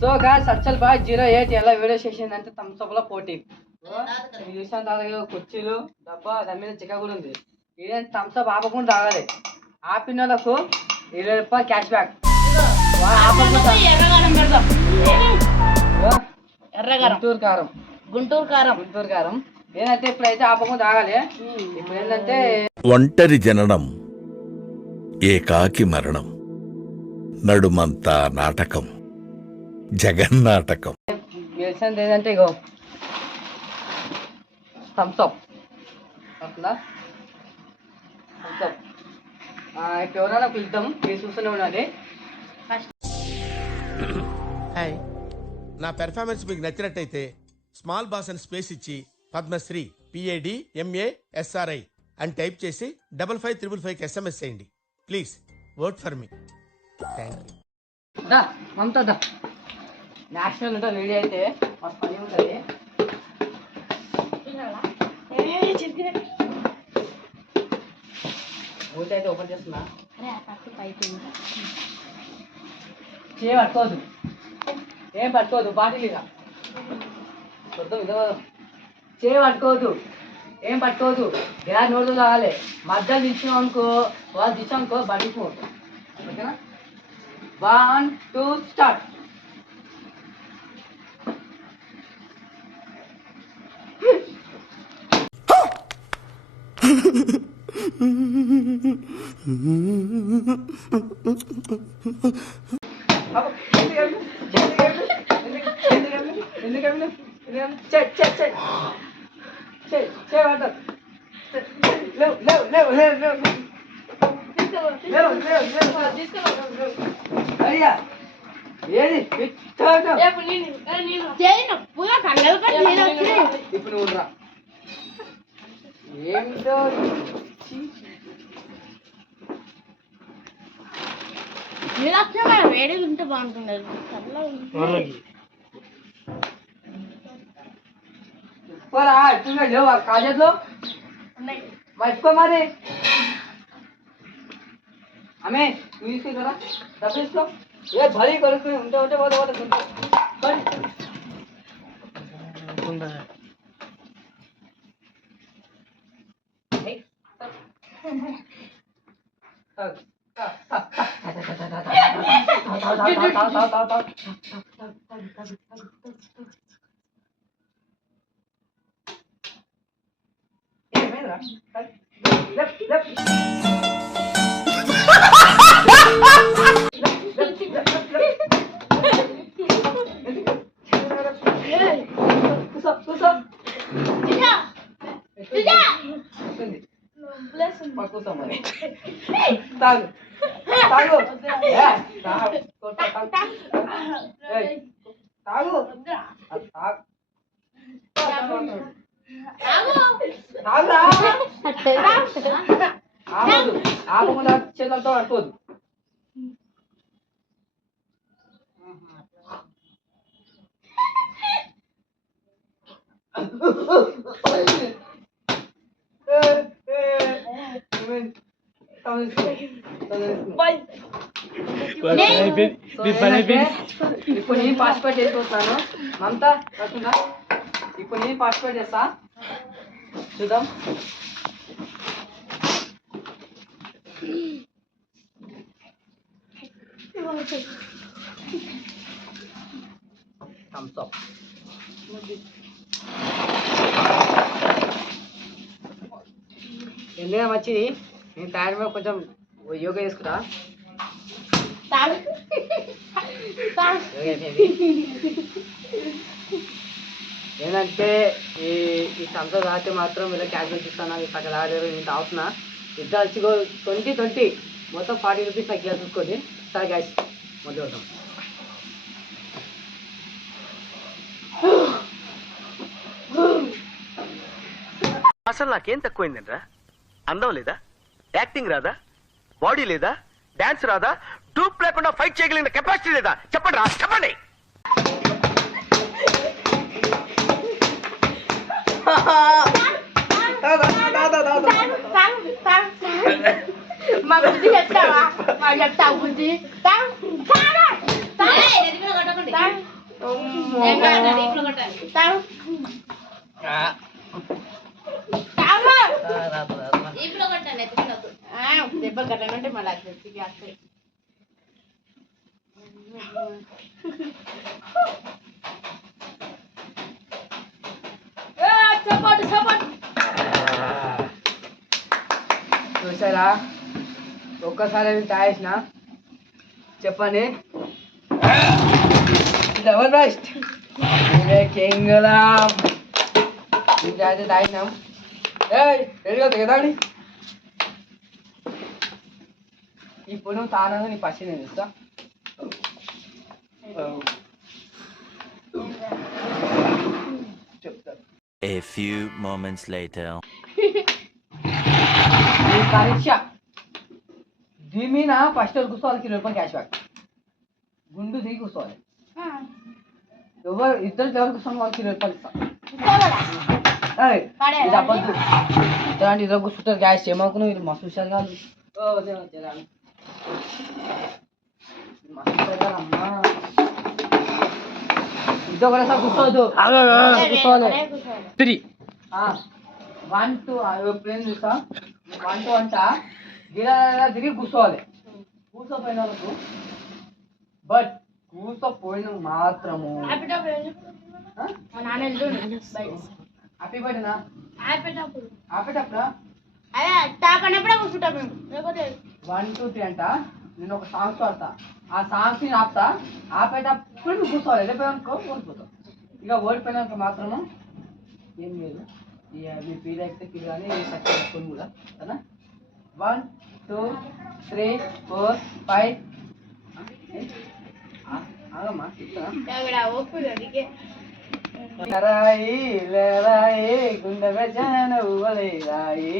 So guys అచ్చల్ bye 08 ఎలా video చేసిందంటే Thums up లో పోటీ చూసాను తాత కుర్చీలు డబ్బా దాని మీద చిక్క కూడా ఉంది. ఇదేం థమ్స్ అప్ ఆపకుండా తాగాలి. ఆపిన వాళ్ళకు 20 రూపాయలు క్యాష్ బ్యాక్. గుంటూరు కారం ఏంటంటే ఇప్పుడైతే ఆపకుండా తాగాలి. ఇప్పుడు ఏంటంటే ఒంటరి జననం ఏకాకి మరణం నడుమంతా నాటకం జగన్నాటకం. గెలిచింది ఏంటంటే ఇగో థమ్స్ అప్ అట్లా థమ్స్ అప్. ఇప్పుడు ఎవరైనా పిలుద్దాం, మీరు చూస్తూనే ఉండాలి. హాయ్, నా పెర్ఫార్మెన్స్ మీకు నచ్చినట్టయితే స్మాల్ బాస్ అని స్పేస్ ఇచ్చి పద్మశ్రీ PADMASRI అని టైప్ చేసి 55555కి SMS చేయండి. Please vote for me. Thank you. దా మమతా దా నేషనల్ ఉంటుంది వీడియో అయితే మస్తు పని ఉంటుంది. ఊటి అయితే ఓపెన్ చేస్తున్నా. చేయ పట్టుకోవద్దు, ఏం పట్టుకోవద్దు, బాటిల్ ఇక చూద్దాం ఇదో. చేయ పట్టుకోవద్దు, ఏం పట్టుకోవద్దు, గ్యాస్ నోట్లు తాగాలి. మధ్యలో దించాం అనుకో, వాళ్ళు దించాం అనుకో బడిపో. ఓకేనా? 1 2 స్టార్ట్. అయ్యా ఏది ఇప్పుడు నువ్వు రా. ఏంటో వేడి ఉంటే బాగుంటుంది. లేవు కాజెట్లో మర్చిపో మరి. ఆమె తీసుకురా డబ్బు తీసుకో. ఏ భలీ కలుగుతుంది ఉంటే ఉంటే పోతే తాగు తాగు తాగు ఆపకుండా చేతులతో పట్టుకోదు. ఇప్పుడు నేను పార్టిసిపేట్ చేసుకొస్తాను. మమతా కాకుండా ఇప్పుడు నేను పార్టిసిపేట్ చేస్తా. చూద్దాం. థమ్స్ అప్ ఎందుకంటే మంచిది. నేను తయారు మీద కొంచెం యోగా చేసుకుంటా. ఏంటంటే ఈ థమ్స్ అప్ తాగితే మాత్రం ఇలా క్యాష్ బ్యాక్ ఇస్తాను. అక్కడ తాగలేరు, నేను తాగుతున్నా. ఇద్దరు వచ్చి 20 మొత్తం 40 రూపీస్ తగ్గా చూసుకోండి. సరే గ్యాస్ మొదలు పెడతాం. అసలు నాకేం తక్కువైందంట్రా? అందం లేదా, యాక్టింగ్ రాదా, బాడీ లేదా, డాన్స్ రాదా, ట్రూప్ లేకుండా ఫైట్ చేయగలిగిన కెపాసిటీ లేదా? చెప్పండి రా, చెప్పండి. మా బుద్ధి చెప్తావా? మా చెప్తావు బుద్ధి. ఏం కాదు, దీంట్లో కొట్టాలి. తాగు. తాగు. దీంట్లో కొట్టాలి, ఎత్తుకున్నట్టు. దెబ్బలు కట్టాలంటే మళ్ళీ అది వస్తాయి. Support support. చూసారా ఒక్కసారి తాగేసిన చెప్పండి ఎవరు బెస్ట్ కింగ్లా అయితే తాగినాం రెడీగా దిగదాండి ఇప్పుడు నువ్వు తానంగా నీ పచ్చి నేను ఇస్తా చెప్తా A few moments later. ఈ పరీక్ష దీని మీద ఫస్ట్ కూర్చోవాలి ₹20 క్యాష్ బ్యాక్ గుండు దిగి కూర్చోవాలి ఎవరు కూర్చొని వాళ్ళకి ₹20 ఇస్తా ఇది అవ్వద్దు ఇలాంటి ఇద్దరు కూర్చుంటారు క్యాష్ చేయమాకు ఇది మస్తు హుషారు కాదు మస్తు హుషారు కాదు అమ్మా ఇద్దరు ఒకసారి కూర్చోవద్దు కూర్చోవాలి 3 1 2 ప్లేన్ చూస్తా 1 2 అంట తిరిగి కూర్చోవాలి కూర్చోపోయిన వాళ్ళకు బట్ కూర్చోపోయిన మాత్రము హ్యాపీ బర్త్డేనా ఆపేటప్పుడా అదే టాప్ అన్నప్పుడే కూర్చుంటాం మేము, లేకపోతే 1 2 3 అంట నేను ఒక సాంగ్స్ వాడతా ఆ సాంగ్స్ ని ఆపుతా ఆపేటప్పుడు నువ్వు కూర్చోవాలి వెళ్ళిపోయానుకో ఓడిపోతావు ఇక ఓడిపోయినాక మాత్రము ఏం లేదు ఇక మీ ఫీల్ అయితే ఫీల్ కానీ సక్సెస్ చేసుకొని కూడా కదా 1 2 3 4 5 ఆగమ్మా చెప్తానా లరాయి లరాయి గుండె జన ఉవ్వలేరాయి